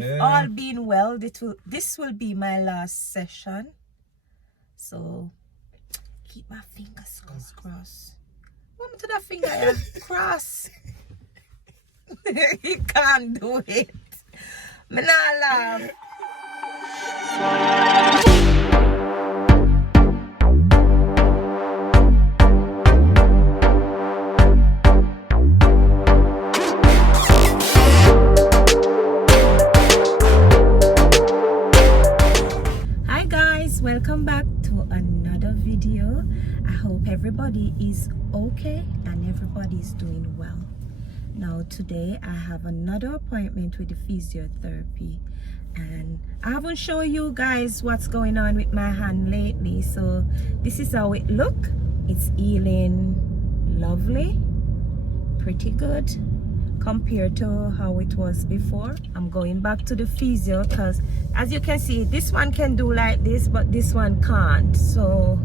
If all being well, this will be my last session. So keep my fingers crossed. What to that finger here? Cross. You can't do it. Me not laugh. Hi guys, welcome back to another video. I hope everybody is okay and everybody is doing well. Now today I have another appointment with the physiotherapy, and I haven't shown you guys what's going on with my hand lately, so this is how it look. It's healing lovely, pretty good compared to how it was before. I'm going back to the physio because as you can see, this one can do like this but this one can't. So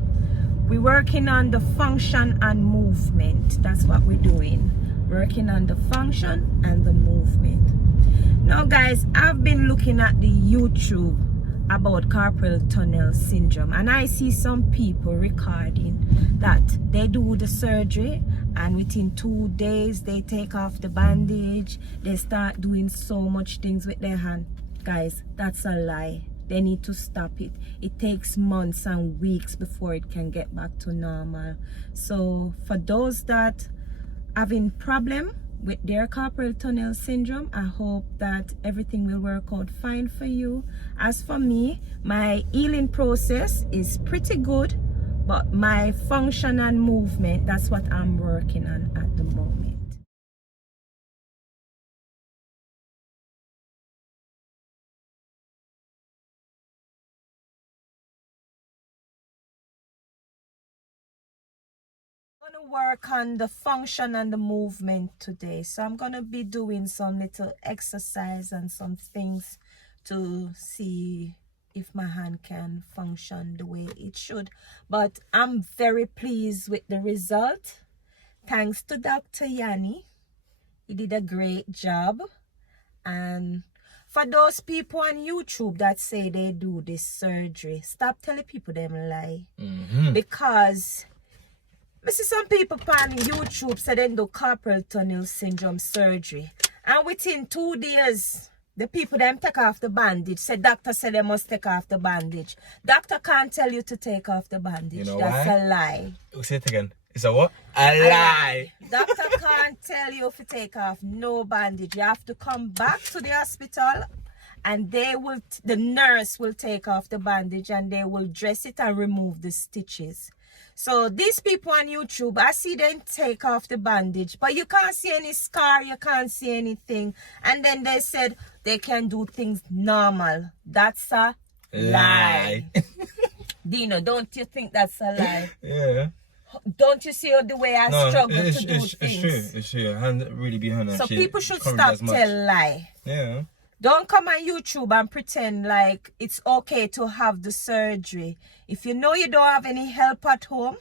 we're working on the function and movement. That's what we're doing, working on the function and the movement. Now guys, I've been looking at the YouTube about carpal tunnel syndrome, and I see some people recording that they do the surgery and within 2 days they take off the bandage, they start doing so much things with their hand. Guys, that's a lie. They need to stop it. It takes months and weeks before it can get back to normal. So for those that having problem with their carpal tunnel syndrome, I hope that everything will work out fine for you. As for me, my healing process is pretty good, but my function and movement, that's what I'm working on at the moment. I'm gonna work on the function and the movement today, so I'm gonna be doing some little exercise and some things to see if my hand can function the way it should. But I'm very pleased with the result. Thanks to Dr. Yanni, he did a great job. And for those people on YouTube that say they do this surgery, stop telling people them lie. Because I see some people on YouTube say they do carpal tunnel syndrome surgery, and within 2 days, the people them take off the bandage. Say doctor said they must take off the bandage. Doctor can't tell you to take off the bandage. You know that's why? A lie. Say it again. It's a what? A lie. Doctor can't tell you to take off no bandage. You have to come back to the hospital, and the nurse will take off the bandage and they will dress it and remove the stitches. So these people on YouTube, I see them take off the bandage, but you can't see any scar, you can't see anything. And then they said they can do things normal. That's a lie. Dino, don't you think that's a lie? Yeah. Don't you see the way I struggle to do things? It's true. It's true. Hand really behind her. So people should stop tell lie. Yeah. Don't come on YouTube and pretend like it's okay to have the surgery. If you know you don't have any help at home,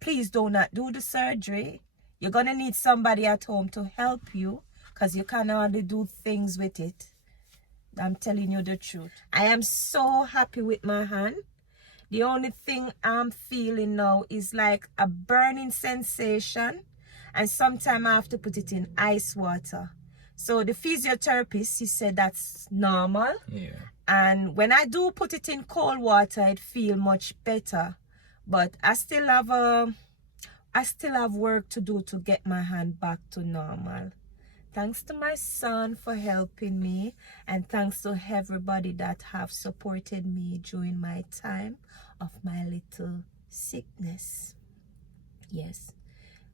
please do not do the surgery. You're going to need somebody at home to help you because you can't hardly do things with it. I'm telling you the truth. I am so happy with my hand. The only thing I'm feeling now is like a burning sensation, and sometimes I have to put it in ice water. So the physiotherapist, he said that's normal. Yeah. And when I do put it in cold water, it feels much better. But I still have work to do to get my hand back to normal. Thanks to my son for helping me, and thanks to everybody that have supported me during my time of my little sickness. Yes.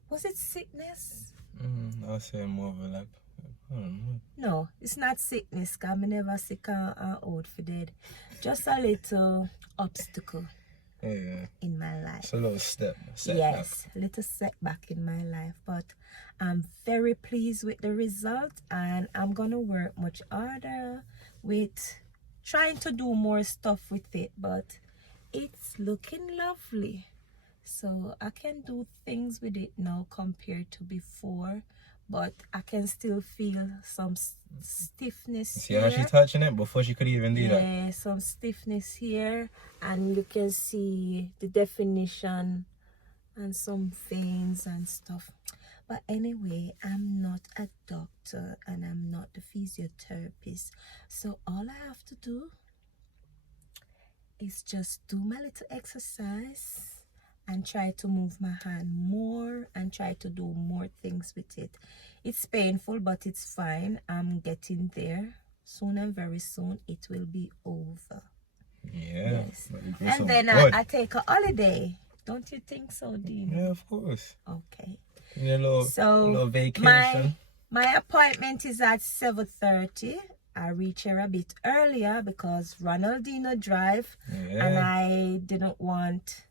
Was it sickness? I'll say more of a like, I don't know. No, it's not sickness, because I'm never sick out for dead. Just a little obstacle in my life. It's a little setback. Yes, a little setback in my life. But I'm very pleased with the result, and I'm going to work much harder with trying to do more stuff with it. But it's looking lovely. So I can do things with it now compared to before. but I can still feel some stiffness See here. how she's touching it before she could even do that? Yeah, some stiffness here, and you can see the definition and some veins and stuff. But anyway, I'm not a doctor and I'm not the physiotherapist, so all I have to do is just do my little exercise and try to move my hand more and try to do more things with it. It's painful, but it's fine. I'm getting there. Soon and very soon it will be over. Yeah. Yes. And then I take a holiday. Don't you think so, Dean? Yeah, of course. Okay. A little vacation. My appointment is at 7:30. I reach here a bit earlier because Ronaldino drive, and I didn't want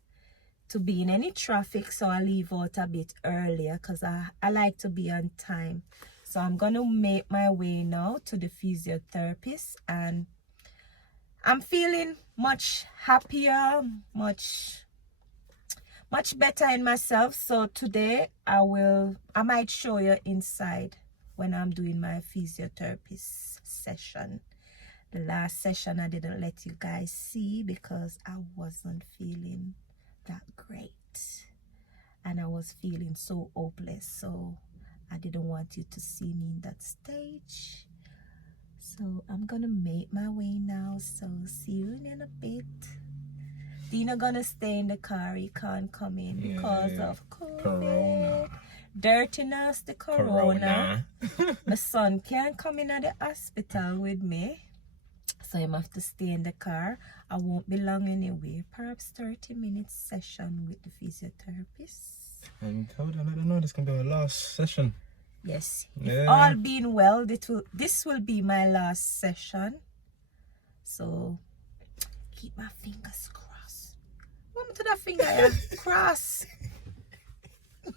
to be in any traffic, so I leave out a bit earlier because I like to be on time. So I'm gonna make my way now to the physiotherapist, and I'm feeling much happier, much better in myself. So today I might show you inside when I'm doing my physiotherapist session. The last session I didn't let you guys see because I wasn't feeling that great and I was feeling so hopeless, so I didn't want you to see me in that stage. So I'm gonna make my way now, so see you in a bit. Dina gonna stay in the car, he can't come in because of COVID. Dirtiness, the corona. My son can't come in at the hospital with me, so I have to stay in the car. I won't be long anyway, perhaps 30 minutes session with the physiotherapist. And tell them, let them know this can be our last session. Yes, if all being well, this will be my last session. So keep my fingers crossed. What to that finger here? Cross.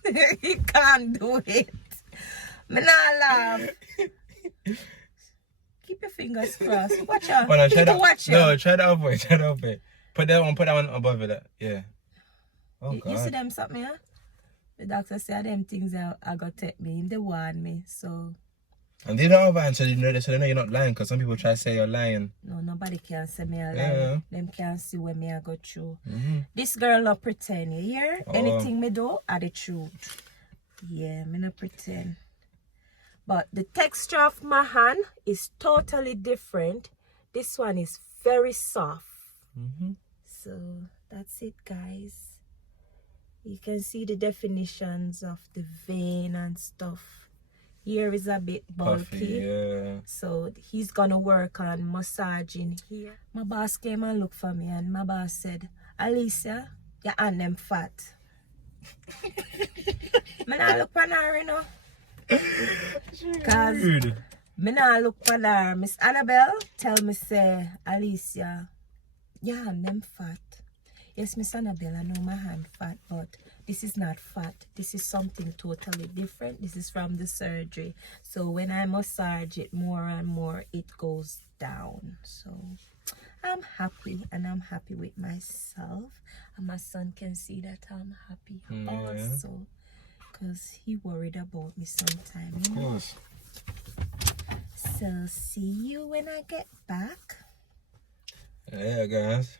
You can't do it. Me not laugh. Keep your fingers crossed. Watch out. Oh, no, try that. Watch No, try that over. Try that over. Put that one above it. Yeah. Oh, God. You see them something here? The doctor said them things are gonna take me and they warn me, so. And they don't have so they know you're not lying, because some people try to say you're lying. No, nobody can say me a lie. Yeah. Them can't see when me I go through. This girl not pretend, you hear? Anything me do are the truth. Yeah, me not pretend. But the texture of my hand is totally different. This one is very soft. So that's it, guys. You can see the definitions of the vein and stuff. Here is a bit bulky. Puffy, yeah. So he's gonna work on massaging here. My boss came and looked for me, and my boss said, Alicia, your hand them fat. Me not look for her, you know. Cause me not look for her. Miss Annabelle tell me say, Alicia, your hand them fat. Yes, Miss Annabelle, I know my hand fat, but this is not fat. This is something totally different. This is from the surgery. So when I massage it more and more, it goes down. So I'm happy, and I'm happy with myself. And my son can see that I'm happy also, because he worried about me sometime. Of course. So see you when I get back. Yeah, guys.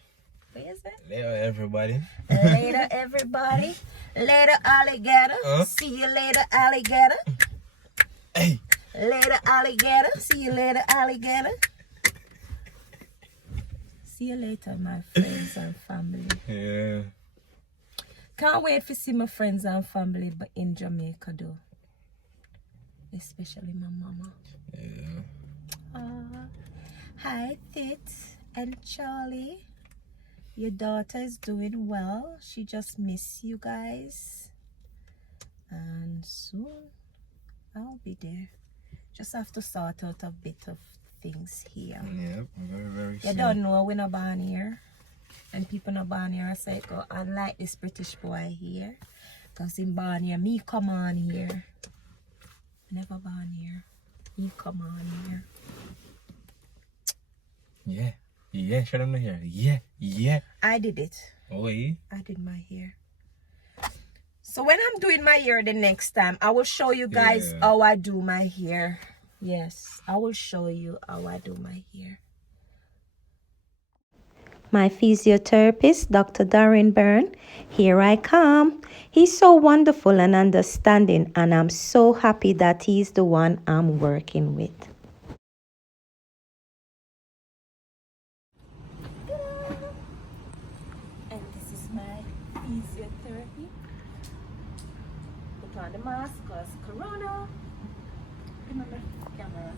Where is it? Later, everybody. Later, everybody. Later, alligator. See you later, alligator. Hey. Later, alligator. See you later, alligator. See you later, my friends and family. Yeah. Can't wait to see my friends and family in Jamaica, though. Especially my mama. Yeah. Hi, Tits and Charlie. Your daughter is doing well. She just missed you guys. And soon I'll be there. Just have to sort out a bit of things here. Yeah, very, very soon. You don't know we're not born here. And people not born here, I say, go, unlike this British boy here. Because in born here, me come on here. Never born here. Me come on here. Yeah. Yeah, show them the hair. Yeah. I did it. Oh, yeah? I did my hair. So when I'm doing my hair the next time, I will show you guys how I do my hair. Yes, I will show you how I do my hair. My physiotherapist, Dr. Darren Byrne, here I come. He's so wonderful and understanding, and I'm so happy that he's the one I'm working with. And this is my physiotherapy. Put on the mask because Corona. Remember, camera.